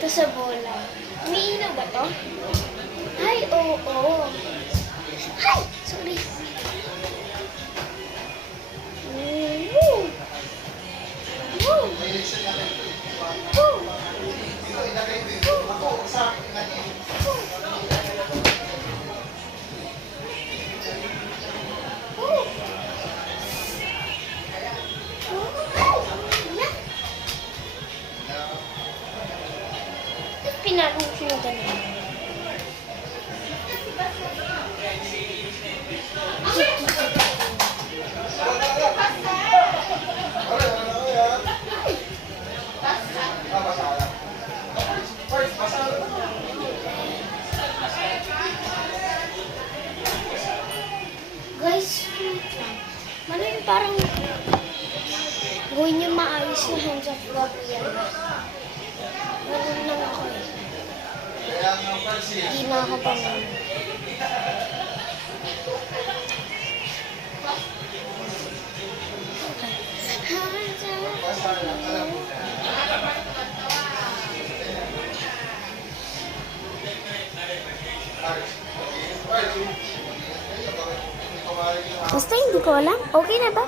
Ito sa bola. Umiinaw ba to? Ay, oo. Ay! Sorry. Woo! Woo! Woo! Pinalo ko yung ganun. Guys, ano yung parang gawin niyo maayos na hands off love yan. Meron lang ako eh. Hindi na ako pa naman. Basta hindi ko alam. Okay na ba?